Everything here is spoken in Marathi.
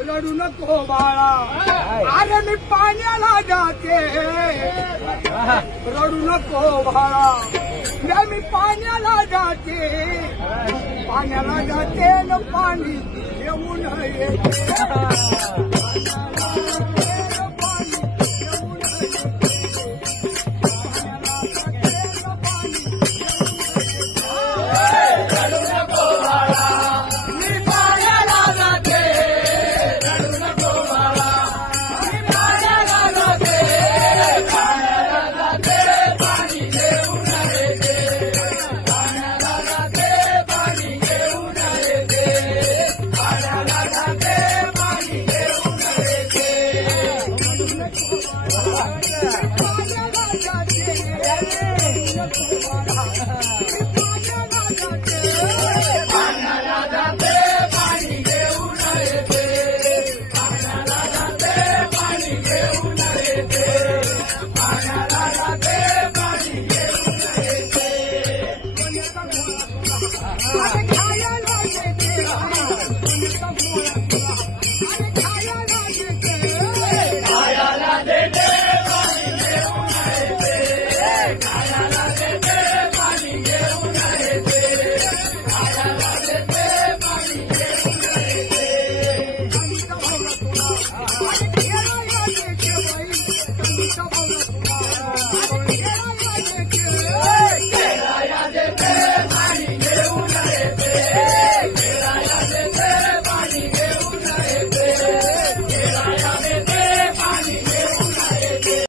रडू नको बाळा, अरे मी पाण्याला जाते, रडू नको बाळा, मी पाण्याला जाते, पाण्याला जाते न पाणी घेऊन येते.